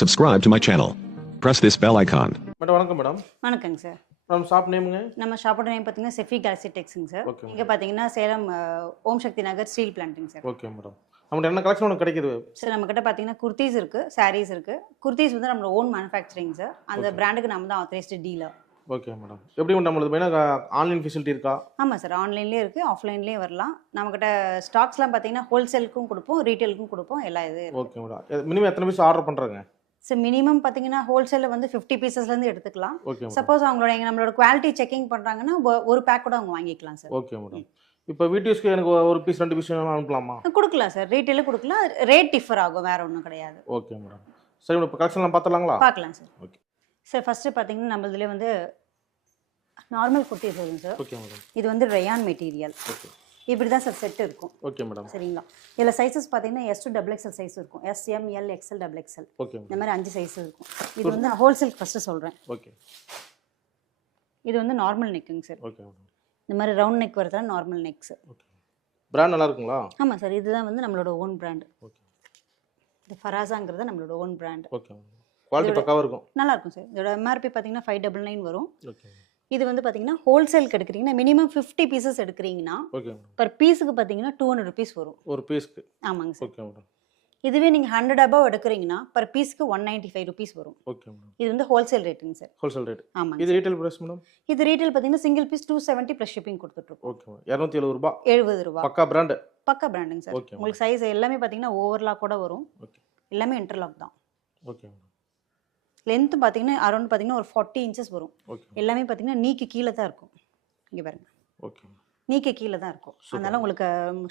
Subscribe to my channel. Press this bell icon. Madam வணக்கம் madam. வணக்கங்க sir. Madam shop நேமுங்க? நம்ம ஷாப்போட நேம் பார்த்தீங்கன்னா செஃபி கேலக்ஸி டெக்ஸுங்க சார். இங்கே பார்த்தீங்கன்னா சேலம் ஓம் சக்தி நகர் ஸ்டீல் பிளான்ட்டுங்க சார். Okay madam. நம்மகிட்ட என்ன கலெக்ஷன் உங்களுக்கு கிடைக்குது சார்? நம்மக்கிட்ட பார்த்தீங்கன்னா குர்த்திஸ் இருக்குது, சாரீஸ் இருக்குது. குர்த்திஸ் வந்து நம்மளோட ஓன் மேனுஃபேக்சரிங் சார். அந்த பிராண்டுக்கு நம்ம தான் ஆத்தரைஸ்டு டீலர். Okay madam. எப்படி நம்மளுக்கு மெயினாக ஆன்லைன் ஃபெசிலிட்டி இருக்கா? ஆமாம் சார், ஆன்லைன்லேயே இருக்குது, ஆஃப்லைன்லேயே வரலாம். நம்மக்கிட்ட ஸ்டாக்ஸ்லாம் பார்த்தீங்கன்னா ஹோல்சேலுக்கும் கொடுப்போம், ரீட்டெயிலுக்கும் கொடுப்போம், எல்லா இது. Okay madam. மினிமம் எத்தனை பீஸ் ஆர்டர் பண்ணுறாங்க? சார் மினிமம் பார்த்தீங்கன்னா ஹோல்சேலில் வந்து 50 பீசஸ்லேருந்து எடுத்துக்கலாம். ஓகே. சப்போஸ் அவங்களோட நம்மளோட குவாலிட்டி செக்கிங் பண்ணுறாங்கன்னா ஒரு பேக் கூட அவங்க வாங்கிக்கலாம் சார். Okay madam. இப்போ வீடியோஸ்க்கு எனக்கு ஒரு பீஸ் 2 பீஸ் அனுப்பலாமா? கொடுக்கலாம் சார், ரீட்டெயிலும் கொடுக்கலாம். ரேட் டிஃபர் ஆகும், வேறு ஒன்றும் கிடையாது. Okay madam. சரி மேடம், இப்போ கலெக்ஷன்லாம் பார்த்துலாங்களா? பார்க்கலாம் சார். ஓகே சார், ஃபஸ்ட்டு பார்த்தீங்கன்னா நம்மளதுலேயே வந்து நார்மல் குர்த்திஸ் வருங்க சார். Okay madam. இது வந்து ரயான் மெட்டீரியல். ஓகே. இப்படி தான் சார் செட் இருக்கும். Okay madam. சரிங்களா? இதில் சைஸஸ் பார்த்தீங்கன்னா S to XXL சைஸ் இருக்கும், S, M, L, XL, XXL. Okay. இந்த மாதிரி 5 சைஸ் இருக்கும். இது வந்து ஹோல்சேல் ஃபஸ்ட்டு சொல்கிறேன். ஓகே. இது வந்து நார்மல் நெக்குங்க சார். Okay madam. இந்த மாதிரி ரவுண்ட் நெக் வரதா normal neck sir. Okay. Brand நல்லா இருக்குங்களா? ஆமாம் சார், இதுதான் வந்து நம்மளோட ஓன் பிராண்ட். ஓகே. இந்த ஃபராஸாங்கிறது நம்மளோட own brand. Okay madam. Quality பக்காவாக இருக்கும். நல்லா இருக்கும் சார். இதோட MRP பார்த்தீங்கன்னா 599 வரும். ஓகே. இது வந்து பார்த்தீங்கன்னா ஹோல்சேலுக்கு எடுக்கிறீங்கன்னா மினிமம் 50 பீசஸ் எடுக்கிறீங்கன்னா ஓகே. பர் பீஸுக்கு பார்த்தீங்கன்னா 200 rupees வரும் ஒரு பீஸ்க்கு. ஆமாங்க சார். Okay madam. இதுவே நீங்கள் 100 above எடுக்கிறீங்கன்னா பர் பீஸ்க்கு 195 rupees வரும். Okay madam. இது வந்து ஹோல்சேல் ரேட்டுங்க சார். Wholesale rate. ஆமாங்க. இது ரீட்டைல் பிரைஸ் மேடம்? இது ரீட்டைல் பார்த்தீங்கன்னா சிங்கிள் பீஸ் 270 ப்ளஸ் ஷிப்பிங் கொடுத்துட்ருக்கோம். Okay madam. 270 ரூபாய். 70 ரூபா. பக்கா பிராண்டு. பக்கா பிராண்டுங்க சார். உங்களுக்கு சைஸ் எல்லாமே பார்த்தீங்கன்னா ஓவர்லாக் கூட வரும். ஓகே. எல்லாமே இன்டர்லாக் தான். Okay madam. லென்த்து பார்த்தீங்கன்னா அரௌண்ட் பார்த்தீங்கன்னா ஒரு 40 inches வரும். ஓகே. எல்லாமே பார்த்தீங்கன்னா நீக்கு கீழே தான் இருக்கும். இங்கே பாருங்க. ஓகே. நீக்கு கீழே தான் இருக்கும். அதனால உங்களுக்கு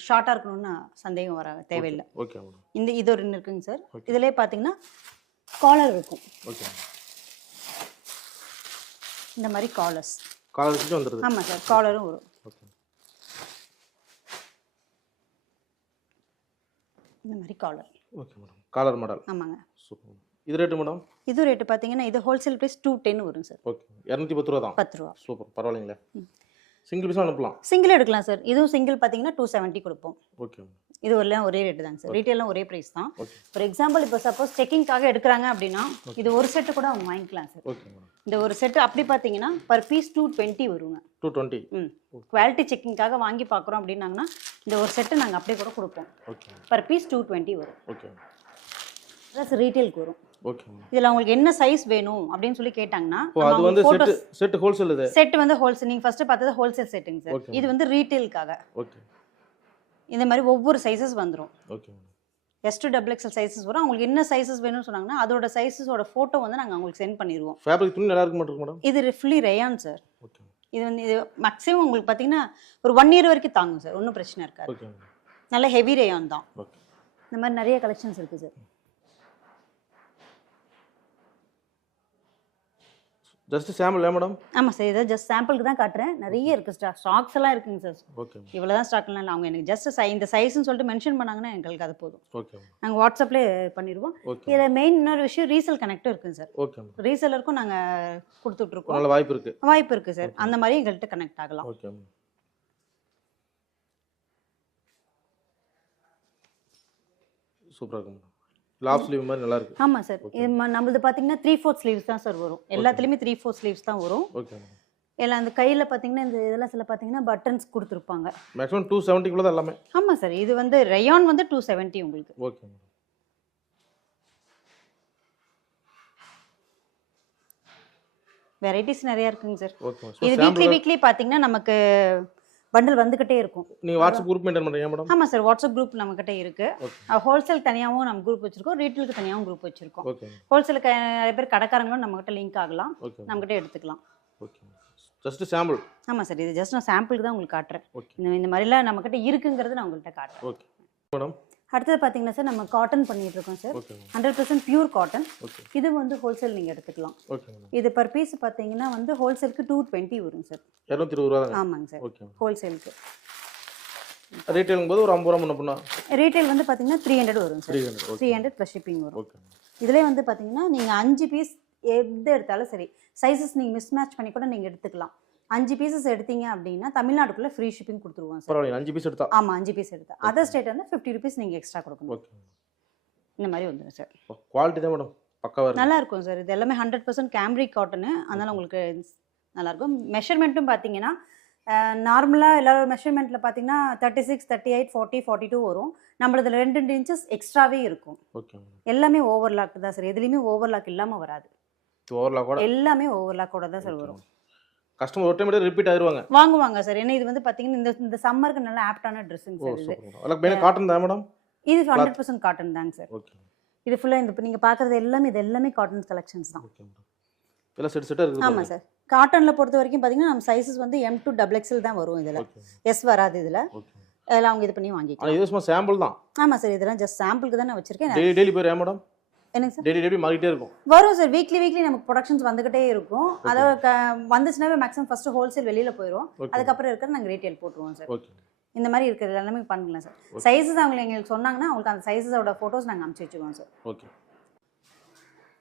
ஷார்ட்டாக இருக்கணும்னு சந்தேகம் வர தேவையில்லை. Okay madam. இது ஒரு இருக்குங்க சார். இதிலே பார்த்தீங்கன்னா காலர் இருக்கும். ஓகே. இந்த மாதிரி காலர்ஸ். காலர் வச்சு வந்துருது. ஆமாம் சார், காலரும் வரும். ஓகே. இந்த மாதிரி collar. Okay madam. Collar model. ஆமாங்க. சூப்பர். இது ரேட்டு மேடம்? இது ரேட்டு பார்த்தீங்கன்னா இது ஹோல்சேல் ப்ரைஸ் 210 வரும் சார். ஓகே. 210 ரூபா தான். 10 ரூபா. சூப்பர், பரவாயில்லைங்களே. சிங்கிள் பீஸாக அனுப்பலாம்? சிங்கிள் எடுக்கலாம் சார். இதுவும் சிங்கிள் பார்த்தீங்கன்னா 270 கொடுப்போம். ஓகே. இது எல்லாம் ஒரே ரேட்டு தாங்க சார். ரீட்டெயிலாம் ஒரே ப்ரைஸ் தான். ஃபார் எக்ஸாம்பிள் இப்போ சப்போஸ் செக்கிங்காக எடுக்கிறாங்க அப்படின்னா இது ஒரு செட்டு கூட அவங்க வாங்கிக்கலாம் சார். Okay madam. இந்த ஒரு செட்டு அப்படி பார்த்தீங்கன்னா பர் பீஸ் 220 வருங்க. 220. குவாலிட்டி செக்கிங்காக வாங்கி பார்க்குறோம் அப்படின்னாங்கன்னா இந்த ஒரு செட்டு நாங்கள் அப்படியே கூட கொடுப்போம். ஓகே. பர் பீஸ் 220 வரும். ஓகே. ப்ளஸ் ரீட்டெயிலுக்கு வரும். ஓகே. இதில் அவங்களுக்கு என்ன சைஸ் வேணும் அப்படின்னு சொல்லி கேட்டாங்கன்னா அது வந்து செட் ஹோல்சேல். இது செட் வந்து ஹோல்சேல். நீங்கள் ஃபர்ஸ்ட் பார்த்தது ஹோல்சேல் செட்டுங்க சார். இது வந்து ரீட்டெயிலுக்காக. ஓகே. இந்த மாதிரி ஒவ்வொரு சைஸஸ் வந்துடும். Okay. S to XXL sizes வரும். அவங்களுக்கு என்ன சைஸஸ் வேணும்னு சொன்னாங்கன்னா அதோட சைஸஸோட ஃபோட்டோ வந்து நாங்கள் அவங்களுக்கு சென்ட் பண்ணிடுவோம். ஃபேப்ரிக் துணி நல்லா இருக்க மாட்டேங்குது மேடம்? இது ஃபுல்லி ரயான் சார். ஓகே. இது வந்து இது மேக்ஸிமம் உங்களுக்கு பார்த்தீங்கன்னா ஒரு 1 year வரைக்கும் தாங்கும் சார். ஒன்றும் பிரச்சனை இருக்காது. ஓகே. நல்ல ஹெவி ரயான் தான். ஓகே. இந்த மாதிரி நிறைய கலெக்ஷன்ஸ் இருக்குது சார். Just sample madam? ஆமாம் சார், இதை ஜஸ்ட் சாம்பிளுக்கு தான் காட்டுறேன். நிறைய இருக்குது ஸ்டாக்ஸ் எல்லாம் இருக்குங்க சார். ஓகே. இவ்வளோ தான் ஸ்டாக்லாம் இல்லை. அவங்க எனக்கு ஜஸ்ட் இந்த சைஸ்ன்னு சொல்லிட்டு மென்ஷன் பண்ணாங்கன்னா எங்களுக்கு அது போதும். ஓகே. நாங்கள் வாட்ஸ்அப்லேயே பண்ணிடுவோம். இதில் மெயின் இன்னொரு விஷயம் ரீசேல் கனெக்டும் இருக்குங்க சார். ஓகே. ரீசேலருக்கும் நாங்கள் கொடுத்துட்ருக்கோம். நல்ல வாய்ப்பு இருக்குது. வாய்ப்பு இருக்குது சார். அந்த மாதிரி எங்கள்கிட்ட கனெக்ட் ஆகலாம். ஓகே. சூப்பராக இருக்கும். லாப் ஸ்லீவ் மாதிரி நல்லா இருக்கு. ஆமாம் சார். இது நம்மளது பார்த்தீங்கன்னா 3/4 ஸ்லீவ்ஸ் தான் சார் வரும். எல்லாத்துலேயுமே 3/4 ஸ்லீவ்ஸ் தான் வரும். ஓகே. எல்லாம் அந்த கையில் பார்த்தீங்கன்னா இந்த இதெல்லாம் சில பார்த்தீங்கன்னா பட்டன்ஸ் கொடுத்துருப்பாங்க. மேக்ஸிமம் 270 குள்ள தான் எல்லாமே. ஆமாம் சார். இது வந்து ரயான் வந்து 270 உங்களுக்கு. ஓகே. வெரைட்டிஸ் நிறையா இருக்குங்க சார். ஓகே. இது வீக்லி பார்த்தீங்கன்னா நமக்கு பண்டில் வந்துகிட்டே இருக்கும். நீங்கள் வாட்ஸ்அப் குரூப் மெயின்டைன் பண்ணுறீங்க மேடம்? ஆமாம் சார், வாட்ஸ்அப் குரூப் நம்மக்கிட்ட இருக்குது. ஹோல்சேல் தனியாகவும் நம்ம குரூப் வச்சுருக்கோம், ரீட்டெயிலுக்கு தனியாகவும் குரூப் வச்சுருக்கோம். ஓகே. ஹோல்சேலுக்கு நிறைய பேர் கடைக்காரங்களும் நம்மக்கிட்ட லிங்க் ஆகலாம், நம்மக்கிட்ட எடுத்துக்கலாம். ஓகே. Just sample. ஆமாம் சார், இது ஜஸ்ட் நான் சாம்பிளுக்கு தான் உங்களுக்கு காட்டுறேன். ஓகே. இந்த மாதிரிலாம் நம்மக்கிட்ட இருக்குங்கிறது நான் உங்கள்கிட்ட காட்டுறேன். Okay madam. அடுத்தது பார்த்தீங்கன்னா சார் நம்ம காட்டன் பண்ணிட்டு இருக்கோம் சார். 100% pure cotton. இது வந்து ஹோல்சேல் நீங்கள் எடுத்துக்கலாம். ஓகே. இது பர் பீஸ் பார்த்தீங்கன்னா வந்து ஹோல்சேலுக்கு 220 வரும் சார். 220 ரூபா தான். ஆமாங்க சார். ஓகே. ஹோல்சேலுக்கு. ரீட்டைலுங்கும் போது ஒரு 50 ரூபா முன்ன பண்ணா? ரீட்டைல் வந்து பார்த்தீங்கன்னா 300 வரும் சார். 300 ப்ளஸ் ஷிப்பிங் வரும். ஓகே. இதிலே வந்து பார்த்தீங்கன்னா நீங்கள் 5 பீஸ் எது எடுத்தாலும் சரி, சைஸஸ் நீங்கள் மிஸ் மேட்ச் பண்ணி கூட நீங்கள் எடுத்துக்கலாம். 5 பீசஸ் எடுத்தீங்க அப்படின்னா தமிழ்நாட்டுக்குள்ள ஃப்ரீ ஷிப்பிங் கொடுத்துருவோம் சார். பரவாயில்லை. 5 பீஸ் எடுத்தா? ஆமாம், 5 பீஸ் எடுத்தா. அதர் ஸ்டேட் வந்து 50 rupees நீங்கள் எக்ஸ்ட்ரா கொடுக்கணும். ஓகே. இந்த மாதிரி வந்துடும் சார். குவாலிட்டி தான் மேடம். பக்காவா இருக்கு. நல்லா இருக்கும் சார். இது எல்லாமே 100% கேம்ரிக் காட்டனு. அதனால உங்களுக்கு நல்லாயிருக்கும். மெஷர்மெண்ட்டும் பார்த்தீங்கன்னா நார்மலாக எல்லாரும் மெஷர்மெண்ட்டில் பார்த்தீங்கன்னா 36, 38, 40, 42 வரும். நம்மளதில் 2 இன்ச்சஸ் எக்ஸ்ட்ராவே இருக்கும். Okay madam. எல்லாமே ஓவர்லாக் தான் சார். எதுலேயுமே ஓவர்லாக் இல்லாமல் வராது. ஓவர்லாக் கூட எல்லாமே ஓவர்லாக்கோட தான் சார் வரும். கஸ்டமர் ஒரு டைம் ரிப்பீட் ஆயிருவாங்க. வாங்குவாங்க சார். ஏன்னா இது வந்து பார்த்தீங்கன்னா இந்த சம்மருக்கு நல்ல ஆப்டான ட்ரெஸ்ஸுங்க சார் இது. அதுக்கு மேலே காட்டன் தான் மேடம். இது 100% காட்டன் தாங்க சார். ஓகே. இது ஃபுல்லாக இந்த இப்போ நீங்கள் பார்க்குறது எல்லாமே இது எல்லாமே காட்டன் கலெக்ஷன்ஸ் தான். Okay madam. எல்லாம் செட்டாக இருக்குது. ஆமாம் சார். காட்டனில் பொறுத்த வரைக்கும் பார்த்தீங்கன்னா நம்ம சைஸஸ் வந்து M to XXL தான் வரும் இதில். எஸ் வராது இதில். ஓகே. அதெல்லாம் அவங்க இது பண்ணி வாங்கிக்கலாம். இது சும்மா சாம்பிள் தான். ஆமாம் சார். இதெல்லாம் ஜஸ்ட் சாம்பிளுக்கு தான் நான் வச்சிருக்கேன். டெய்லி போய் மேடம். என்னங்க சார்? டெய்லி மாறிட்டே இருக்கும். வரும் சார். வீக்லி நமக்கு ப்ரொடக்ஷன்ஸ் வந்துகிட்டே இருக்கும். அதாவது வந்துச்சுனாவே மேக்ஸிமம் ஃபர்ஸ்ட் ஹோல்சேல் வெளியில் போயிடும். அதுக்கப்புறம் இருக்கிறது நாங்கள் ரீட்டைல் போட்டுருவோம் சார். ஓகே. இந்த மாதிரி இருக்கிறது எல்லாமே பண்ணலாம் சார். சைஸஸ் அவங்க எங்களுக்கு சொன்னாங்கன்னா அவங்களுக்கு அந்த சைஸஸோட ஃபோட்டோஸ் நாங்கள் அனுப்பிச்சி வச்சுருவோம் சார். ஓகே.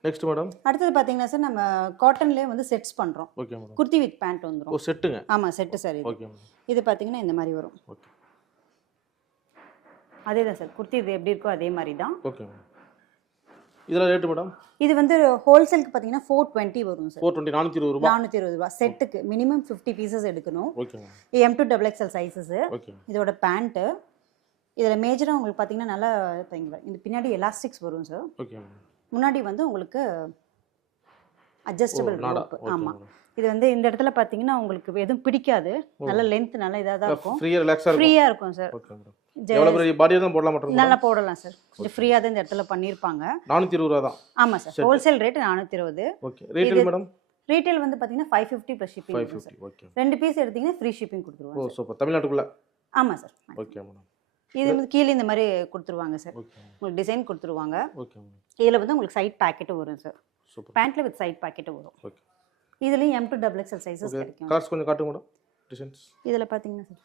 Next madam. அடுத்தது பார்த்தீங்கன்னா சார் நம்ம காட்டன்லேயே வந்து செட்ஸ் பண்ணுறோம். Okay madam. Kurti with pant வந்துடும். ஓ செட்டுங்க. ஆமாம் செட்டு சார். Okay madam. இது பார்த்தீங்கன்னா இந்த மாதிரி வரும். ஓகே. அதே தான் சார். குர்த்தி இது எப்படி இருக்கோ அதே மாதிரி தான். Okay madam. இதெல்லாம் ரேட்டு மேடம்? இது வந்து ஹோல்சேலுக்கு பார்த்தீங்கன்னா 420 வரும் சார். 420 420 ரூபாய். 420 ரூபாய் செட்டுக்கு மினிமம் 50 பீசஸ் எடுக்கணும். Okay ma'am. M to XXL sizes. Okay. இதோட பேண்ட்டு இதில் மேஜராக உங்களுக்கு பார்த்தீங்கன்னா நல்லா இந்த பின்னாடி எலாஸ்டிக்ஸ் வரும் சார். Okay ma'am. முன்னாடி வந்து உங்களுக்கு அட்ஜஸ்டபிள் ரோப். ஆமாம். இது வந்து இந்த இடத்துல பார்த்தீங்கன்னா உங்களுக்கு எதுவும் பிடிக்காது. நல்ல லென்த் நல்ல இதாக தான் இருக்கும். ஃப்ரீயாக இருக்கும் சார். Okay madam. எவ்வளவு பெரிய பாடியா தான் போடலாம் மட்டும். நல்லா போடலாம் சார். கொஞ்சம் ஃப்ரீயாக தான் இந்த இடத்துல பண்ணியிருப்பாங்க. 420 ரூபா தான். ஆமாம் sir. Wholesale rate 420. Okay. Retail madam? Retail வந்து பார்த்தீங்கன்னா 550 ப்ளஸ் ஷிப்பிங். 550. ஓகே. 2 பீஸ் எடுத்தீங்கன்னா ஃப்ரீ ஷிப்பிங் கொடுத்துருவாங்க. ஓ சூப்பர். தமிழ்நாட்டுக்குள்ள? ஆமாம் சார். Okay madam. இது வந்து கீழே இந்த மாதிரி கொடுத்துருவாங்க சார். ஓகே. உங்களுக்கு டிசைன் கொடுத்துருவாங்க. Okay madam. இதில் வந்து உங்களுக்கு சைட் பாக்கெட்டும் வரும் சார். சூப்பர். பேண்ட்ல வித் சைட் பாக்கெட்டும் வரும். ஓகே. இதுலயும் M to XXL சைஸஸ் கிடைக்கும். கலர்ஸ் கொஞ்சம் காட்டுங்க மேடம். டிசைன்ஸ். இதுல பாத்தீங்கன்னா சார்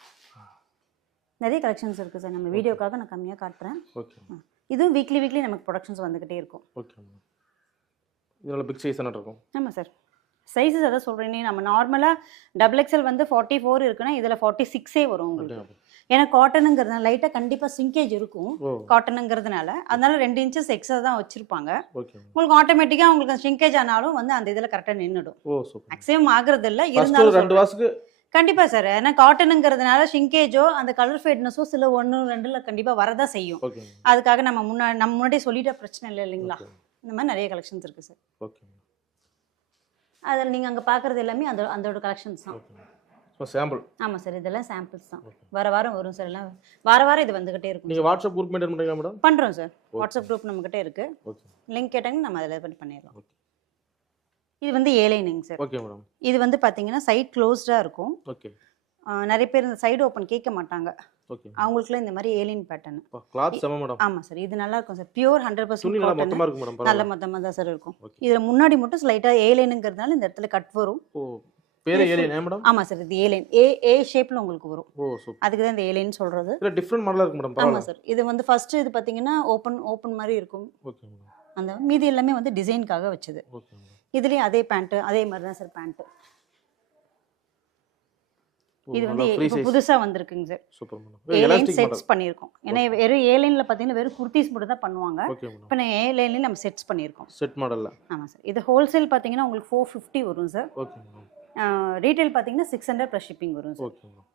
நிறைய கலெக்ஷன்ஸ் இருக்கு சார். நம்ம வீடியோக்காக நான் கம்மியா காட்டுறேன். ஓகே. இதுவும் வீக்லி நமக்கு ப்ரொடக்ஷன்ஸ் வந்துகிட்டே இருக்கும். Okay ma'am. இதனால பிக் சைஸ் என்ன இருக்கும்? ஆமாம் சார். சைஸஸ் அதான் சொல்கிறேனே. நம்ம நார்மலாக XXL வந்து 44 இருக்குன்னா இதில் 46 வரும் உங்களுக்கு. ஏன்னா காட்டனுங்கிறதுனால லைட்டாக கண்டிப்பாக சிங்கேஜ் இருக்கும். காட்டனுங்கிறதுனால அதனால 2 இன்ச்சஸ் எக்ஸ்ட்ரா தான் வச்சிருப்பாங்க. உங்களுக்கு ஆட்டோமேட்டிக்காக உங்களுக்கு சிங்கேஜ் ஆனாலும் வந்து அந்த இதில் கரெக்டாக நின்றுடும். மேக்ஸிமம் ஆகுறது இல்லை. இருந்தாலும் 2 வாரத்துக்கு கண்டிப்பாக சார். ஏன்னா காட்டனுங்கிறதுனால ஷிங்கேஜோ அந்த கலர் ஃபேட்னஸோ சில 1 2ல் கண்டிப்பாக வரதான் செய்யும். அதுக்காக நம்ம முன்னாடியே சொல்லிட்ட பிரச்சனை இல்லை இல்லைங்களா? இந்த மாதிரி நிறைய கலெக்ஷன்ஸ் இருக்குது சார். ஓகே. அதில் நீங்கள் அங்கே பார்க்குறது எல்லாமே அதோட கலெக்ஷன்ஸ் தான். சாம்பிள். ஆமாம் சார். இதெல்லாம் சாம்பிள்ஸ் தான். வாரம் வரும் சார். எல்லாம் வாரம் இது வந்துகிட்டே இருக்கும். நீங்கள் வாட்ஸ்அப் குரூப் மெயின்டைன் பண்ணுறீங்களா மேடம்? பண்ணுறோம் சார். வாட்ஸ்அப் குரூப் நம்மகிட்ட இருக்குது. ஓகே. லிங்க் கேட்டாங்கன்னா நம்ம அதில் பண்ணிடலாம். ஓகே. இது வந்து ஏலைனிங் சார். Okay madam. இது வந்து பார்த்தீங்கன்னா சைட் க்ளோஸ்டாக இருக்கும். ஓகே. நிறைய பேர் இந்த சைடு ஓப்பன் கேட்க மாட்டாங்க. ஓகே. அவங்களுக்குலாம் இந்த மாதிரி ஏலைன் பேட்டர்ன். கிளாத் செம மேடம். ஆமாம் சார். இது நல்லா இருக்கும் சார். Pure 100% cotton. மொத்தமாக இருக்கும் மேடம். நல்ல மொத்தமாக தான் சார் இருக்கும். இதில் முன்னாடி மட்டும் ஸ்லைட்டாக ஏலைனுங்கிறதுனால இந்த இடத்துல கட் வரும். ஓ பேரே ஏலைன் மேடம்? ஆமாம் சார். இது ஏலைன் ஏ ஷேப்பில் உங்களுக்கு வரும். ஓ சூப்பர். அதுக்கு தான் இந்த ஏலைன் சொல்கிறது. இல்லை டிஃப்ரெண்ட் மாடலாக இருக்கு மேடம். ஆமாம் சார். இது வந்து ஃபர்ஸ்ட் இது பார்த்தீங்கன்னா ஓப்பன் மாதிரி இருக்கும். Okay madam. அந்த மீதி எல்லாமே வந்து டிசைனுக்காக வச்சது. Okay madam. இதுலேயும் அதே பேண்ட்டு அதே மாதிரி தான் சார் பேண்ட்டு. இது வந்து இப்போ புதுசாக வந்திருக்குங்க sir. Super madam. Airline sets பண்ணியிருக்கோம். ஏன்னா வெறும் ஏலைனில் பார்த்தீங்கன்னா வெறும் குர்த்திஸ் மட்டும் தான் பண்ணுவாங்க. இப்போ நான் ஏலைன்லேயும் நம்ம செட்ஸ் பண்ணியிருக்கோம். செட் மாடலில். ஆமாம் சார். இது ஹோல்சேல் பார்த்தீங்கன்னா உங்களுக்கு 450 வரும் சார். Okay madam. ரீட்டைல் பார்த்தீங்கன்னா 600 ப்ளஸ் ஷிப்பிங் வரும் சார். Okay madam.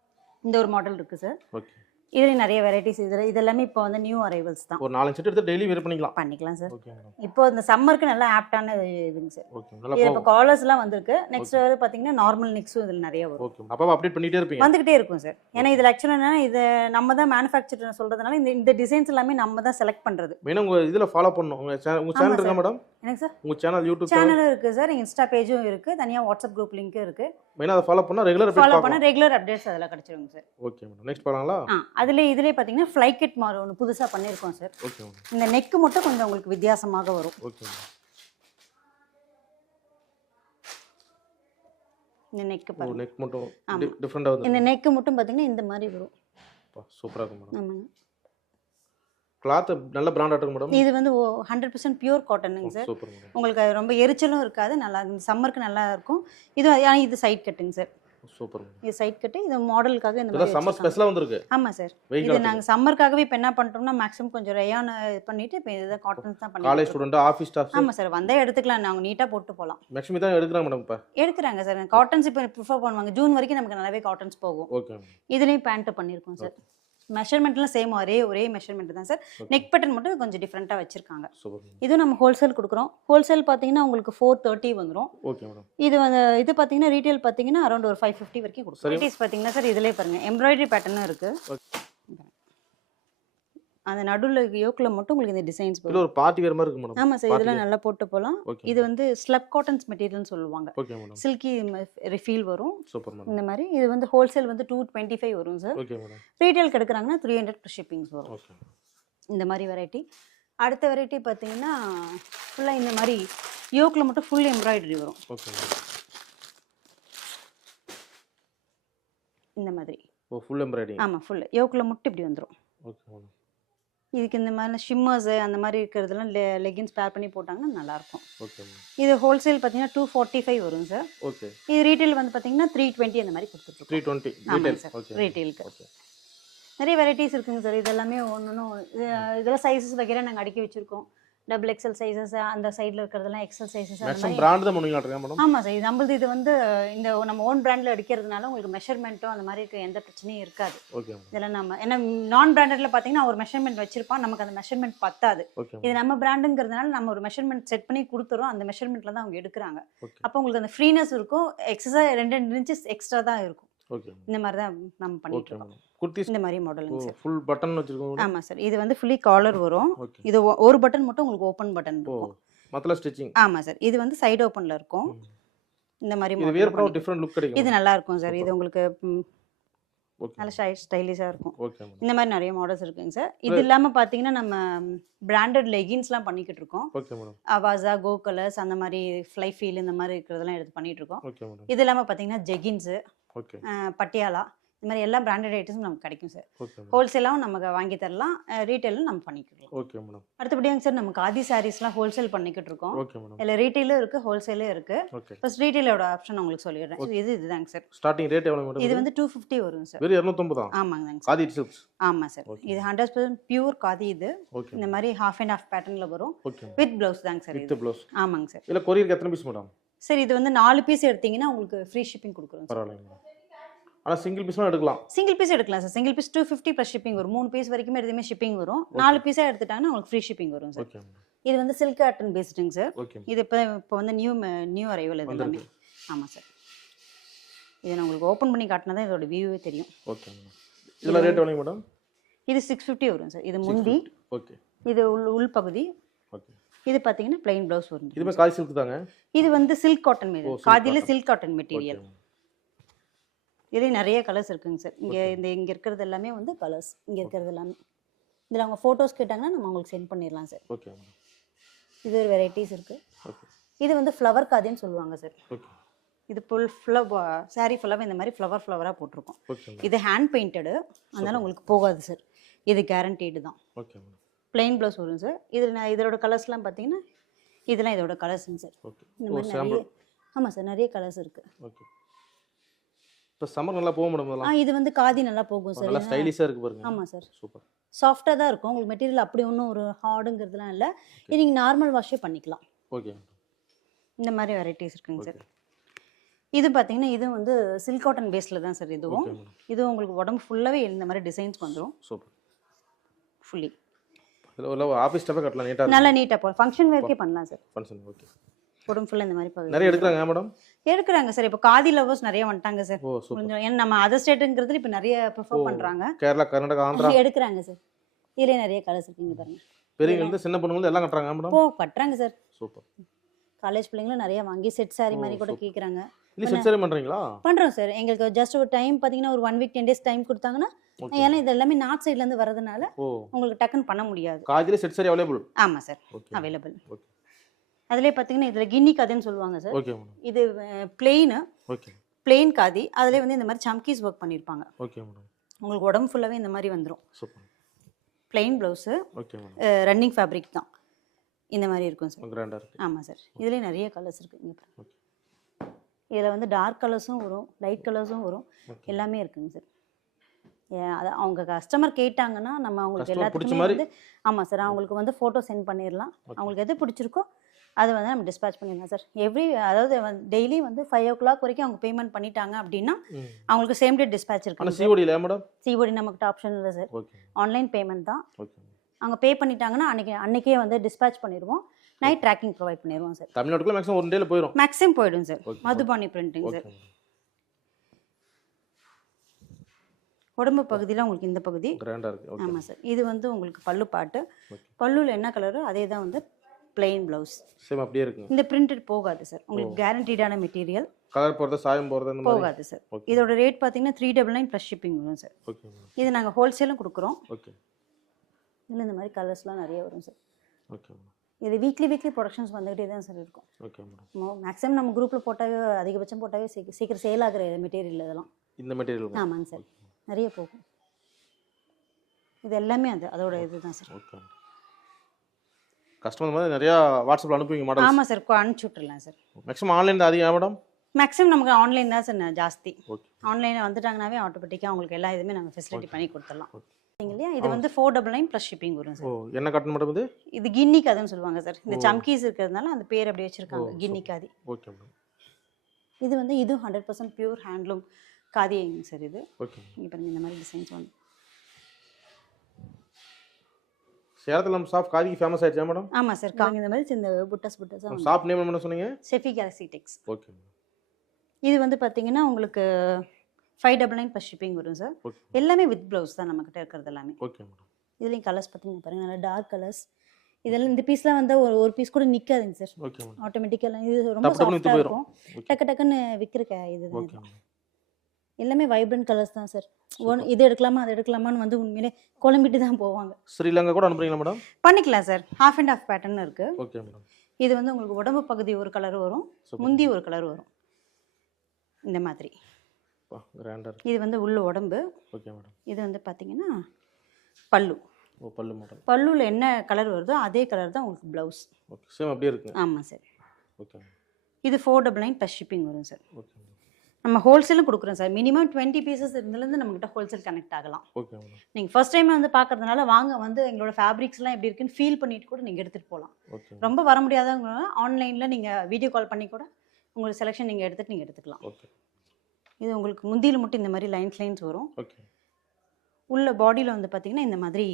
இந்த ஒரு மாடல் இருக்குது சார். ஓகே. இதுலேயும் நிறைய வெரைட்டிஸ். இதெல்லாமே இப்போ வந்து நியூ அரைவல்ஸ் தான். ஒரு 4 செட் எடுத்து டெய்லி வேர் பண்ணிக்கலாம் சார். Okay madam. இப்போ இந்த சம்மருக்கு நல்ல ஆப்டான இதுங்க சார். ஓகே. நல்லா இப்போ காலர்ஸ்லாம் வந்திருக்கு. நெக்ஸ்ட் வந்து பார்த்தீங்கன்னா நார்மல் நெக்ஸும் இதில் நிறைய வரும். ஓகே. அப்போ அப்டேட் பண்ணிட்டே இருப்பீங்க? வந்துகிட்டே இருக்கும் சார். ஏன்னா இதில் ஆக்சுவலாக என்னன்னா இது நம்ம தான் மேனுஃபேக்சர் சொல்கிறதுனால இந்த டிசைன்ஸ் எல்லாமே நம்ம தான் செலக்ட் பண்ணுறது. மெயினாக உங்கள் இதில் ஃபாலோ பண்ணணும். உங்கள் சேனல் இருக்கா மேடம்? எனக்கு சார் உங்கள் சேனல் யூடியூப் சேனல் இருக்குது சார். இன்ஸ்டா பேஜும் இருக்குது. தனியாக வாட்ஸ்அப் குரூப் லிங்க்கும் இருக்குது. மெயினாக அதை ஃபாலோ பண்ணால் ரெகுலர் அப்டேட்ஸ் அதில் கிடச்சிருங்க சார். Okay madam. நெக்ஸ்ட் பார்க்கலாங்களா? இதிலே பார்த்தீங்கன்னா ஃப்ளை கிட் மாதிரி ஒன்று புதுசாக பண்ணியிருக்கோம் சார். Okay madam. இந்த நெக்கு மட்டும் கொஞ்சம் உங்களுக்கு வித்தியாசமாக வரும். Okay madam. இந்த நெக் பாருங்க. நெக் மட்டும் டிஃபரண்டா வருது. இந்த நெக் மட்டும் பாத்தீங்கன்னா இந்த மாதிரி வரும். சூப்பரா இருக்கு மேடம். ஆமாங்க. கிளாத் நல்ல பிராண்டா இருக்கு மேடம். இது வந்து 100% பியூர் காட்டனுங்க சார். Super madam. உங்களுக்கு ரொம்ப எரிச்சலும் இருக்காது. நல்லா சம்மருக்கு நல்லா இருக்கும். இது சைட் கட்டுங்க சார். சூப்பர். இது சைட் கட்டு, இது மாடலுக்காக இந்த மாதிரி சம்மர் ஸ்பெஷலா வந்திருக்கு. ஆமா சார். இது நாங்க சம்மர்க்காகவே இப்ப என்ன பண்றோம்னா மேக்ஸிமம் கொஞ்சம் ரயான் பண்ணிட்டு இப்ப இதுதான் காட்டன்ஸ் தான் பண்ணிட்டு. College student, office staff. ஆமா சார், வந்தா எடுத்துக்கலாம், நாங்க நீட்டா போட்டு போலாம். மேக்ஸிமம் தான் எடுக்கறாங்க மேடம். இப்ப எடுக்கறாங்க சார். காட்டன்ஸ் இப்ப ப்ரிஃபர் பண்ணுவாங்க. ஜூன் வரைக்கும் நமக்கு நல்லாவே காட்டன்ஸ் போகும். ஓகே. இதுலயும் பேண்ட் பண்ணிருக்கோம் சார். மெஷர்மெண்ட்லாம் சேம் ஒரே மெஷர்மெண்ட் தான் சார். நெக் பேட்டர்ன் மட்டும் கொஞ்சம் டிஃப்ரெண்டா வச்சிருக்காங்க. இது நம்ம ஹோல்சேல் கொடுக்குறோம். ஹோல்சேல் பாத்தீங்கன்னா உங்களுக்கு 430 வந்துரும். Okay madam. இது பாத்தீங்கன்னா ரீட்டைல் பாத்தீங்கன்னா அரௌண்ட் ஒரு 550 வரைக்கும் கொடுக்குறோம். வெரைட்டிஸ் பாத்தீங்கன்னா சார் இதுலயே பாருங்க எம்ப்ராய்டரி பேட்டர்னும் இருக்கு. அந்த நடுவுல யோக்ல மட்டும் உங்களுக்கு இந்த டிசைன்ஸ் இது ஒரு பார்ட்டி வேர் மாதிரி இருக்கு மேடம். ஆமா சார், இதெல்லாம் நல்லா போட்டு போலாம். இது வந்து ஸ்லப் காட்டன்ஸ் மெட்டீரியல்னு சொல்லுவாங்க. Okay madam. சில்கி ரிஃபீல் வரும். Super madam. இந்த மாதிரி இது வந்து ஹோல்சேல் வந்து 225 வரும் சார். Okay madam. ரீட்டைல் எடுக்கறாங்கன்னா 300 + ஷிப்பிங்ஸ் வரும். ஓகே. இந்த மாதிரி வெரைட்டி. அடுத்த வெரைட்டி பாத்தீங்கன்னா ஃபுல்லா இந்த மாதிரி யோக்ல மட்டும் ஃபுல் எம்ப்ராய்டரி வரும். Okay madam. இந்த மாதிரி. ஓ, ஃபுல் எம்ப்ராய்டரி. ஆமா, ஃபுல் யோக்ல மட்டும் இப்படி வந்துரும். Okay madam. இதுக்கு இந்த மாதிரி ஷிம்மர்ஸ் அந்த மாதிரி இருக்கிறதுலாம் லெகின்ஸ் பேர் பண்ணி போட்டாங்கன்னா நல்லா இருக்கும். Okay ma'am. இது ஹோல்சேல் பார்த்தீங்கன்னா 245 வரும் சார். ஓகே. இது ரீட்டைல் வந்து பார்த்தீங்கன்னா 320 அந்த மாதிரி கொடுத்துருக்கோம். 320 ரீட்டைல் சார். ஓகே. ரீட்டைலுக்கு ஓகே. நிறைய வெரைட்டிஸ் இருக்குங்க சார். இதெல்லாமே ஒன்றும் இதெல்லாம் சைஸஸ் வகையில நாங்கள் அடுக்கி வச்சிருக்கோம். டபுள் எக்ஸல் சைஸஸ், அந்த சைடில் இருக்கிறதெல்லாம் எக்ஸல் சைஸஸ். மேக்ஸிமம் பிராண்ட் தான் பண்ணுவீங்களா மேடம்? ஆமாம் சார். நம்மளது இது வந்து இந்த நம்ம ஓன் பிராண்டில் அடிக்கிறதுனால உங்களுக்கு மெஷர்மெண்ட்டும் அந்த மாதிரி இருக்க எந்த பிரச்சனையும் இருக்காது. ஓகே. இதெல்லாம் நம்ம ஏன்னா நான் பிராண்டட்ல பார்த்தீங்கன்னா ஒரு மெஷர்மெண்ட் வச்சிருப்பான், நமக்கு அந்த மெஷர்மெண்ட் பத்தாது. இது நம்ம பிராண்டுங்கிறதுனால நம்ம ஒரு மெஷர்மெண்ட் செட் பண்ணி கொடுத்துறோம். அந்த மெஷர்மெண்ட்ல தான் அவங்க எடுக்கிறாங்க. அப்போ உங்களுக்கு அந்த ஃப்ரீனஸ் இருக்கும். எக்ஸஸா 2 இன்ச்சஸ் எக்ஸ்ட்ரா தான் இருக்கும். ஓகே. இந்த மாதிரி தான் நம்ம பண்ணிட்டு இருக்கோம். குர்தீஸ் இந்த மாதிரி மாடலுங்க சார். ஃபுல் பட்டன் வச்சிருக்கோம். ஆமா சார். இது வந்து ஃபுல்லி காலர் வரும். இது ஒரு பட்டன் மட்டும் உங்களுக்கு ஓபன் பட்டன் இருக்கும். மத்தல ஸ்டிச்சிங். ஆமா சார். இது வந்து சைடு ஓபன்ல இருக்கும். இந்த மாதிரி இது வேர் பண்ணா டிஃபரண்ட் லுக் கிடைக்கும். இது நல்லா இருக்கும் சார். இது உங்களுக்கு நல்ல ஸ்டைலிஷா இருக்கும். ஓகே. இந்த மாதிரி நிறைய மாடல்ஸ் இருக்குங்க சார். இது இல்லாம பாத்தீங்கன்னா நம்ம பிராண்டட் லெகின்ஸ்லாம் பண்ணிக்கிட்டு இருக்கோம். Okay madam. Avaasa, Go Colors அந்த மாதிரி ஃப்ளை ஃபீல் இந்த மாதிரி இருக்கிறதெல்லாம் எடுத்து பண்ணிட்டு இருக்கோம். Okay madam. இது இல்லாம பாத்தீங்கன்னா ஜெகின்ஸ், ஓகே, பட்டியாலா இந்த மாதிரி எல்லா பிராண்டட் ஐட்டம்ஸும் நமக்கு கிடைக்கும் சார். ஓகே. ஹோல்சேலாகவும் நமக்கு வாங்கி தரலாம், ரீட்டைலும் நம்ம பண்ணிக்கலாம். Okay madam. அடுத்தபடியாங்க சார் நம்ம காதி சாரீஸ்லாம் ஹோல்சேல் பண்ணிக்கிட்டு இருக்கோம். Okay madam. இல்லை ரீட்டைலும் இருக்குது, ஹோல்சேலும் இருக்குது. ஓகே. ஃபர்ஸ்ட் ரீட்டைலோட ஆப்ஷன் உங்களுக்கு சொல்லிடுறேன். இதுதாங்க சார். ஸ்டார்டிங் ரேட் எவ்வளோ மேடம்? இது வந்து 250 வரும் சார். வெறும் 250 தான். ஆமாங்க சார். காதி சில்க்ஸ். ஆமாம் சார். இது 100% பியூர் காதி. இது இந்த மாதிரி ஹாஃப் அண்ட் ஹாஃப் பேட்டர்னில் வரும். ஓகே. வித் ப்ளவுஸ் தாங்க சார். With blouse. ஆமாங்க சார். இல்லை கொரியருக்கு எத்தனை பீஸ் மேடம்? சார் இது வந்து 4 பீஸ் எடுத்தீங்கன்னா உங்களுக்கு ஃப்ரீ ஷிப்பிங் கொடுக்குறோம். பரவாயில்லைங்க. ஆனால் சிங்கிள் பீஸ்லாம் எடுக்கலாம். சிங்கிள் பீஸ் எடுக்கலாம் சார். சிங்கிள் பீஸ் 250 + ஷிப்பிங் வரும். 3 பீஸ் வரைக்கும் எதுவுமே ஷிப்பிங் வரும். 4 பீஸாக எடுத்துட்டாங்கன்னா உங்களுக்கு ஃப்ரீ ஷிப்பிங் வரும் சார். ஓகே. இது வந்து சில்க் காட்டன் பேஸ்டுங்க சார். ஓகே. இது இப்போ வந்து நியூ அரைவல் இது எல்லாமே. ஆமாம் சார். இதை நான் உங்களுக்கு ஓப்பன் பண்ணி காட்டினா தான் இதோட வியூவே தெரியும். ஓகே. இதில் ரேட் எவ்வளோ மேடம்? இது 650 வரும் சார். இது முந்தி. ஓகே. இது உள் பகுதி. ஓகே. இது பார்த்தீங்கன்னா பிளைன் ப்ளவுஸ் வரும். இதுமே காதி சில்க் தாங்க. இது வந்து சில்க் காட்டன் மெட்டீரியல். காதியில் சில்க் காட்டன் மெட்டீரியல். இதுலேயும் நிறைய கலர்ஸ் இருக்குங்க சார். இங்கே இருக்கிறது எல்லாமே வந்து கலர்ஸ். இங்கே இருக்கிறது எல்லாமே இதில் அவங்க ஃபோட்டோஸ் கேட்டாங்கன்னா நம்ம அவங்களுக்கு சென்ட் பண்ணிடலாம் சார். ஓகே. இது ஒரு வெரைட்டிஸ் இருக்குது. ஓகே. இது வந்து ஃப்ளவர் காதின்னு சொல்லுவாங்க சார். ஓகே. இது ஃபுல்லாக சாரீ ஃபுல்லாக இந்த மாதிரி ஃப்ளவராக போட்டிருக்கோம். ஓகே. இது ஹேண்ட் பெயிண்டடு, அதனால உங்களுக்கு போகாது சார். இது கேரண்டீடு தான். ஓகே. பிளைன் ப்ளவுஸ் வரும் சார். இதோட கலர்ஸ்லாம் பார்த்தீங்கன்னா இதெல்லாம் இதோட கலர்ஸுங்க சார். ஓகே. இந்த மாதிரி நிறைய. ஆமாம் சார், நிறைய கலர்ஸ் இருக்குது. ஓகே. இப்போ சம்மர் நல்லா போக முடியும். இது வந்து காதி நல்லா போகும் சார். நல்லா ஸ்டைலிஷாக இருக்கு பாருங்க. ஆமாம் சார். சூப்பர். சாஃப்டாக தான் இருக்கும். உங்களுக்கு மெட்டீரியல் அப்படி ஒன்றும் ஒரு ஹார்டுங்கிறதுலாம் இல்லை. இது நீங்கள் நார்மல் வாஷே பண்ணிக்கலாம். ஓகே. இந்த மாதிரி வெரைட்டிஸ் இருக்குங்க சார். இது பார்த்தீங்கன்னா இது வந்து சில்க் காட்டன் பேஸில் தான் சார். இதுவும் உங்களுக்கு உடம்பு ஃபுல்லாகவே இந்த மாதிரி டிசைன்ஸ் வந்துடும். சூப்பர். ஃபுல்லி ஆஃபீஸ் ஸ்டாஃபே கட்டலாம். நீட்டாக நல்லா நீட்டாக போகும். ஃபங்க்ஷன் வேர்க்கே பண்ணலாம் சார். ஃபங்க்ஷன். ஓகே. உடம்பு ஃபுல்லாக இந்த மாதிரி பகுதி நிறைய எடுக்கிறாங்க மேடம்? எடுக்கிறாங்க சார். இப்போ காதி லவர்ஸ் நிறைய வந்துட்டாங்க சார். கொஞ்சம் ஏன்னா நம்ம அதர் ஸ்டேட்டுங்கிறது இப்போ நிறைய ப்ரிஃபர் பண்ணுறாங்க. கேரளா, கர்நாடகா, ஆந்திரா எடுக்கிறாங்க சார். இதுலேயே நிறைய கலர்ஸ் இருக்குங்க பாருங்க. பெரியவங்க சின்ன பொண்ணுங்க எல்லாம் கட்டுறாங்க மேடம்? கட்டுறாங்க சார். சூப்பர். காலேஜ் பிள்ளைங்களும் நிறைய வாங்கி செட் சாரி மாதிரி கூட கேட்குறாங்க. இல்லை செட் சாரி பண்ணுறீங்களா? பண்ணுறோம் சார். எங்களுக்கு ஜஸ்ட் ஒரு டைம் பார்த்தீங்கன்னா ஒரு 1 வீக் 10 days டைம் கொடுத்தாங்கன்னா, ஏன்னா இது எல்லாமே நார்த் சைட்லேருந்து வரதுனால உங்களுக்கு டக்குன்னு பண்ண முடியாது. காதிலே செட் சாரி அவைலபிள்? ஆமாம் சார், அவைலபிள். அதிலே பார்த்தீங்கன்னா இதில் கின்னி காதின்னு சொல்லுவாங்க சார். ஓகே. இது பிளெயின். ஓகே. பிளெயின் காதி. அதிலே வந்து இந்த மாதிரி சம்கீஸ் ஒர்க் பண்ணியிருப்பாங்க. Okay madam. உங்களுக்கு உடம்பு ஃபுல்லாகவே இந்த மாதிரி வந்துடும். Super. Plain blouse. Okay madam. Running fabric தான். இந்த மாதிரி இருக்கும் சார். கிராண்டாக இருக்கு. ஆமாம் சார். இதுலேயே நிறைய கலர்ஸ் இருக்குது. இங்கே இதில் வந்து டார்க் கலர்ஸும் வரும், லைட் கலர்ஸும் வரும், எல்லாமே இருக்குங்க சார். அது அவங்க கஸ்டமர் கேட்டாங்கன்னா நம்ம அவங்களுக்கு எல்லாத்துக்குமே வந்து ஆமாம் சார், அவங்களுக்கு வந்து ஃபோட்டோ சென்ட் பண்ணிடலாம். அவங்களுக்கு எது பிடிச்சிருக்கோ அது வந்து நம்ம டிஸ்பேச் பண்ணிடலாம் சார். அதாவது டெய்லி வந்து 5 o'clock வரைக்கும் அவங்க பேமெண்ட் பண்ணிட்டாங்க அப்படின்னா அவங்களுக்கு சேம் டே டிஸ்பேச் இருக்கு. சிஓடி நமக்கு ஆப்ஷன் இல்லை சார், ஆன்லைன் பேமெண்ட் தான். அவங்க பே பண்ணிட்டாங்கன்னா அன்னைக்கே வந்து டிஸ்பேச் பண்ணிடுவோம். நைட் ட்ராக்கிங் ப்ரொவைட் பண்ணிடுவோம் சார். தமிழ்நாட்டுக்குள்ள மேக்ஸிமம் ஒரு டேல போயிடும். மேக்ஸிமம் போயிடும் சார். Madhubani printing sir. உடம்பு பகுதியில் உங்களுக்கு இந்த பகுதி கிராண்டா இருக்கு. ஆமாம் சார். இது வந்து உங்களுக்கு பல்லு பாட்டு. பல்லுல என்ன கலரோ அதே தான் வந்து பிளெயின் ப்ளவுஸ். சேம் அப்படியே இருக்கு. இந்த பிரிண்டட் போகாது சார். உங்களுக்கு கேரண்டீடான மெட்டீரியல். கலர் போறது சாயம் போறது அந்த மாதிரி போகாது சார். இதோட ரேட் பார்த்தீங்கன்னா 399 ப்ளஸ் ஷிப்பிங் வரும் சார். ஓகே. இது நாங்கள் ஹோல்சேலும் கொடுக்குறோம். ஓகே. இதில் இந்த மாதிரி கலர்ஸ்லாம் நிறைய வரும் சார். ஓகே. இது வீக்லி ப்ரொடக்ஷன்ஸ் வந்துகிட்டே தான் சார் இருக்கும். Okay madam. மேக்ஸிமம் நம்ம குரூப்பில் போட்டாவே அதிகபட்சம் போட்டாவே சீக்கிரம் சேல் ஆகிற மெட்டீரியல் இதெல்லாம். இந்த மெட்டீரியல் ஆமாங்க சார், நிறைய போகும். இது எல்லாமே அதோட இதுதான் சார். ஓகே. கஸ்டமர் மாதிரி நிறைய வாட்ஸ்அப்ல அனுப்புவீங்க மாடல்? ஆமாம் சார், அனுப்பிச்சி விட்டுறலாம் சார். மேக்ஸிமம் ஆன்லைன் தான் அதிகம் மேடம்? மேக்ஸிமம் நமக்கு ஆன்லைன் தான் சார் ஜாஸ்தி. ஆன்லைனில் வந்துட்டாங்கனாவே ஆட்டோமேட்டிக்காக அவங்களுக்கு எல்லா இதுவுமே நாங்கள் ஃபெசிலிட்டி பண்ணி கொடுத்துடலாம். இல்லையா? இது வந்து 499 ப்ளஸ் ஷிப்பிங் வரும் சார். என்ன காட்டன் மேடம் இது? இது கின்னி காதின்னு சொல்லுவாங்க சார். இந்த சம்கீஸ் இருக்கிறதுனால அந்த பேர் அப்படியே வச்சிருக்காங்க, கின்னி காதி. Okay madam. இது வந்து இது 100% பியூர் ஹேண்ட்லூம் காதிங்க சார். இது ஓகே. இங்கே பாருங்க, இந்த மாதிரி டிசைன்ஸ் வந்து சேலத்துல நம்ம ஷாப் காதிக்கு ஃபேமஸ் ஆயிடுச்சா மேடம்? ஆமாம் சார். இந்த மாதிரி இந்த புட்டஸ் ஷாப் நேம் என்ன சொன்னீங்க? ஷெஃபி கேலக்ஸி டெக்ஸ். ஓகே. இது வந்து பார்த்தீங்கன்னா உங்களுக்கு 599 ப்ளஸ் ஷிப்பிங் வரும் சார். எல்லாமே வித் ப்ளவுஸ் தான் நம்மக்கிட்ட இருக்கிறது எல்லாமே. Okay madam. இதுலேயும் கலர்ஸ் பார்த்தீங்கன்னா பாருங்க, நல்லா டார்க் கலர்ஸ். இதெல்லாம் இந்த பீஸ்லாம் வந்து ஒரு பீஸ் கூட நிற்காதுங்க சார். Okay madam. ஆட்டோமேட்டிக்காக இது ரொம்ப சாஃப்டாக இருக்கும். டக்குன்னு விற்கிற இதுதான். ஓகே. எல்லாமே வைப்ரண்ட் கலர்ஸ் தான் சார். இது எடுக்கலாமா அது எடுக்கலாமான்னு வந்து உண்மையிலே குழம்பிட்டு தான் போவாங்க. ஸ்ரீலங்கா கூட அனுப்புறீங்களா மேடம்? பண்ணிக்கலாம் sir. Half and half pattern இருக்கு. Okay madam. இது வந்து உங்களுக்கு உடம்பு பகுதி ஒரு கலர் வரும், முந்தி ஒரு கலர் வரும், இந்த மாதிரி. இது வந்து உள்ள உடம்பு. Okay madam. இது வந்து பார்த்தீங்கன்னா பல்லு. பல்லு மேடம். பல்லுல என்ன கலர் வருதோ அதே கலர் தான் உங்களுக்கு ப்ளவுஸ். ஓகே. சேம் அப்படியே இருக்கு. ஆமாம் சார். ஓகே. இது 499 ப்ளஸ் ஷிப்பிங் வரும் சார். ஓகே. நம்ம ஹோல்சேலும் கொடுக்குறோம் சார். மினிமம் 20 பீசஸ் இருந்ததுலேருந்து நம்மகிட்ட ஹோல்சேல் கனெக்ட் ஆகலாம். Okay madam. நீங்கள் ஃபர்ஸ்ட் டைம் வந்து பார்க்கறதுனால வாங்க வந்து எங்களோட ஃபேப்ரிக்ஸ்லாம் எப்படி இருக்குன்னு ஃபீல் பண்ணிட்டு கூட நீங்கள் எடுத்துகிட்டு போகலாம். ஓகே. ரொம்ப வர முடியாதவங்க ஆன்லைனில் நீங்கள் வீடியோ கால் பண்ணி கூட உங்களுக்கு செலெக்ஷன் நீங்கள் எடுத்துக்கலாம். ஓகே. இது உங்களுக்கு முந்தியில் மட்டும் இந்த மாதிரி லைன்ஸ் வரும். ஓகே. உள்ள பாடியில் வந்து பார்த்தீங்கன்னா இந்த மாதிரி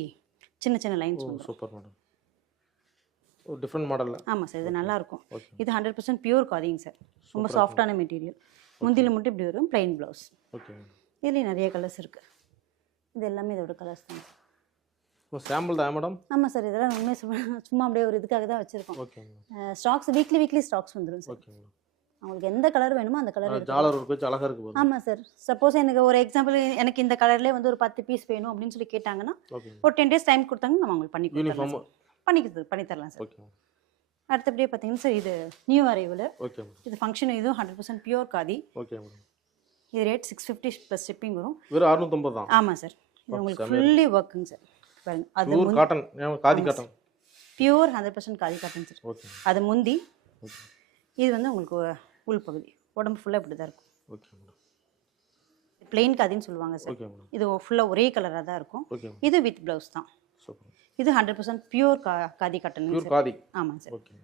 சின்ன சின்ன லைன்ஸ் வரும். Super madam. டிஃபரண்ட் மாடல்ல. ஆமாம் சார், இது நல்லா இருக்கும். இது 100% பியூர் காதிங் சார். ரொம்ப சாஃப்டான மெட்டீரியல். முந்தியில் மட்டும் இப்படி வரும், பிளைன் ப்ளவுஸ். ஓகே. இதுலேயும் நிறைய கலர்ஸ் இருக்குது. இது எல்லாமே இதோட கலர்ஸ் தான். சாம்பிள் தான் மேடம்? ஆமாம் சார், இதெல்லாம் உண்மையை சும்மா அப்படியே ஒரு இதுக்காக தான் வச்சுருக்கோம். ஓகே. ஸ்டாக்ஸ் வீக்லி ஸ்டாக்ஸ் வந்துடும் சார். ஓகே. அவங்களுக்கு எந்த கலர் வேணுமோ அந்த கலர். ஜாலர் ஒர்க் வச்சு அழகா இருக்கு. ஆமாம் சார். சப்போஸ் எனக்கு ஒரு எக்ஸாம்பிள் எனக்கு இந்த கலர்லேயே வந்து ஒரு 10 பீஸ் வேணும் அப்படின்னு சொல்லி கேட்டாங்கன்னா ஒரு 10 days டைம் கொடுத்தாங்க, நம்ம அவங்களுக்கு பண்ணி தரலாம் சார். ஓகே. அடுத்தபடியே பார்த்தீங்கன்னா சார், இது நியூ அரைவல். ஓகே. இது ஃபங்க்ஷன். இதுவும் 100% பியூர் காதி. Okay madam. இது ரேட் 650 ப்ளஸ் ஷிப்பிங் வரும். வெறும் 650 தான்? ஆமாம் சார். இது உங்களுக்கு ஃபுல்லி ஒர்க்குங்க சார். பாருங்க, அது pure cotton, khadi cotton. Pure 100% khadi cotton sir. Okay. அது முந்தி. இது வந்து உங்களுக்கு உள் பகுதி, உடம்பு ஃபுல்லாக இப்படி தான் இருக்கும். Okay madam. பிளெயின் காதின்னு சொல்லுவாங்க சார். Okay madam. இது ஃபுல்லாக ஒரே கலராக தான் இருக்கும். ஓகே. இது வித் ப்ளவுஸ் தான். சூப்பர். இது 100% pure khadi cotton. Pure khadi. ஆமாம் சார். ஓகே.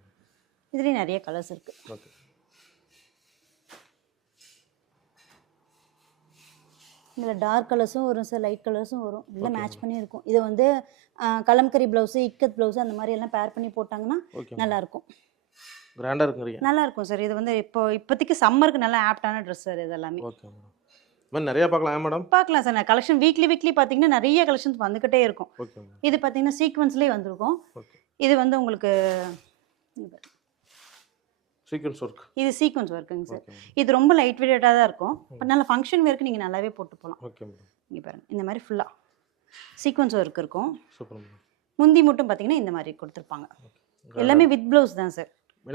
இதுலேயும் நிறைய கலர்ஸ் இருக்குது. ஓகே. இதில் டார்க் கலர்ஸும் வரும் சார், லைட் கலர்ஸும் வரும். எல்லாம் மேட்ச் பண்ணி இருக்கும். இது வந்து கலம்கரி ப்ளவுஸு, இக்கத் ப்ளவுஸு அந்த மாதிரி எல்லாம் பேர் பண்ணி போட்டாங்கன்னா நல்லாயிருக்கும். கிராண்டா இருக்குறீங்க. நல்லா இருக்கும் சார். இது வந்து இப்போதைக்கு சம்மருக்கு நல்லா ஆப்டான ட்ரெஸ் சார் இது எல்லாமே. Okay madam. மேம் நிறைய பார்க்கலாம் மேடம்? பார்க்கலாம் சார். நான் கலெக்ஷன் வீக்லி பார்த்தீங்கன்னா நிறைய கலெக்ஷன்ஸ் வந்துக்கிட்டே இருக்கும். Okay ma'am. இது பார்த்தீங்கன்னா சீக்வன்ஸ்லேயே வந்திருக்கும். ஓகே. இது வந்து உங்களுக்கு சீக்வன்ஸ் ஒர்க். இது சீக்வன்ஸ் ஒர்க்குங்க சார். இது ரொம்ப லைட் வெயிட்டாக தான் இருக்கும். நல்ல ஃபங்க்ஷன் வேர்க்கு நீங்கள் நல்லாவே போட்டு போகலாம். Okay madam. இங்கே பாருங்க, இந்த மாதிரி ஃபுல்லாக சீக்வன்ஸ் ஒர்க் இருக்கும். Super madam. முந்தி மட்டும் பார்த்தீங்கன்னா இந்த மாதிரி கொடுத்துருப்பாங்க. எல்லாமே வித் ப்ளவுஸ் தான் சார்.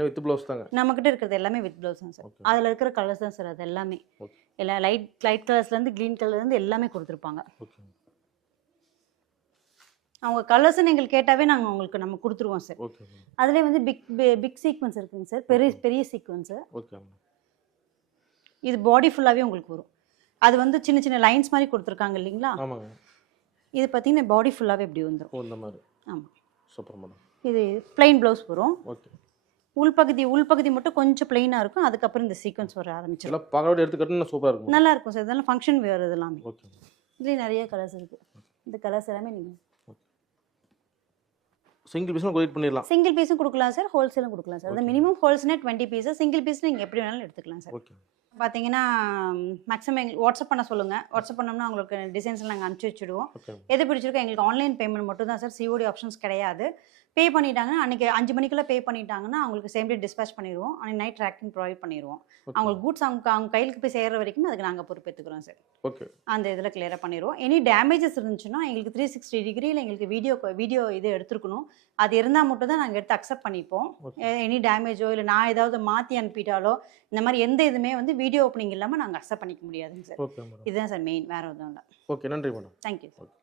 வித் ப்ளவுஸ் தாங்க நம்மகிட்ட இருக்கிறது எல்லாமே வித் ப்ளவுஸ் தான் சார். அதில் இருக்கிற கலர்ஸ் தான் சார். அது எல்லாமே எல்லாம் லைட் கலர்ஸ்லேருந்து க்ரீன் கலர்லேருந்து எல்லாமே கொடுத்துருப்பாங்க. ஓகே. அவங்க கலர்ஸ்ன்னு எங்களுக்கு கேட்டாவே நாங்கள் உங்களுக்கு நம்ம கொடுத்துருவோம் சார். ஓகே. அதுலேயே வந்து பிக் சீக்வன்ஸ் இருக்குங்க சார். பெரிய சீக்வன்ஸு. ஓகே. இது பாடி ஃபுல்லாகவே உங்களுக்கு வரும். அது வந்து சின்ன சின்ன லைன்ஸ் மாதிரி கொடுத்துருக்காங்க இல்லைங்களா? ஆமாங்க. இது பார்த்தீங்கன்னா பாடி ஃபுல்லாகவே இப்படி வந்துடும். ஓ இந்த மாதிரி. ஆமாம். Super madam. இது பிளைன் ப்ளவுஸ் வரும். ஓகே. உள்பகுதி மட்டும் கொஞ்சம் பிளைனாக இருக்கும். அதுக்கப்புறம் இந்த சீக்வன்ஸ் வர ஆரம்பிச்சிடும். எல்லாம் பகவோட எடுத்து கட்டினா சூப்பராக இருக்கும். நல்லா இருக்கும் சார். இதெல்லாம் ஃபங்க்ஷன் வேர் இதெல்லாமே. ஓகே. இதுலேயே நிறைய கலர்ஸ் இருக்குது. இந்த கலர்ஸ் எல்லாமே நீங்கள் சிங்கிள் பீஸும் கொரியர் பண்ணிடலாம். சிங்கிள் பீஸும் கொடுக்கலாம் சார், ஹோல்சேலும் கொடுக்கலாம் சார். அது மினிமம் ஹோல்சேல்னா 20 பீஸஸ், சிங்கிள் பீஸ் நீங்கள் எப்படி வேணாலும் எடுத்துக்கலாம் சார். ஓகே. பார்த்தீங்கன்னா மேக்ஸிமம் எங்களுக்கு வாட்ஸ்அப் பண்ண சொல்லுங்கள். வாட்ஸ்அப் பண்ணோம்னா உங்களுக்கு டிசைன்ஸ் நாங்கள் அனுப்பிச்சி வச்சுடுவோம். ஓகே. எது பிடிச்சிருக்கோ எங்களுக்கு ஆன்லைன் பேமெண்ட் மட்டும் தான் சார், சிஓடி ஆப்ஷன்ஸ் கிடையாது. பே பண்ணிட்டாங்கன்னா அன்றைக்கி 5 மணிக்குள்ளே பே பண்ணிட்டாங்கன்னா அவங்களுக்கு சேம் டே டிஸ்பேச் பண்ணிடுவோம். அன்றைக்கி நைட் ட்ராக்கிங் ப்ரொவைட் பண்ணிடுவோம். அவங்களுக்கு கூட்ஸ் அவங்க கையிலுக்கு போய் சேர்கிற வரைக்கும் அதுக்கு நாங்கள் பொறுப்பேற்றுக்கிறோம் சார். ஓகே. அந்த இதில் கிளியராக பண்ணிடுவோம். எனி டேமேஜஸ் இருந்துச்சுன்னா எங்களுக்கு 360 டிகிரியில் எங்களுக்கு வீடியோ இது எடுத்துருக்கணும். அது இருந்தால் மட்டும் தான் நாங்கள் எடுத்து அக்செப்ட் பண்ணிப்போம். எனி டேமேஜோ இல்லை நான் ஏதாவது மாற்றி அனுப்பிட்டாலோ இந்த மாதிரி எந்த இதுவுமே வந்து வீடியோ ஓப்பனிங் இல்லாமல் நாங்கள் அக்செப்ட் பண்ணிக்க முடியாதுங்க சார். Okay madam. இதுதான் சார் மெயின், வேறு எதுவும் இல்லை. ஓகே, நன்றி மேடம். தேங்க்யூ. ஓகே.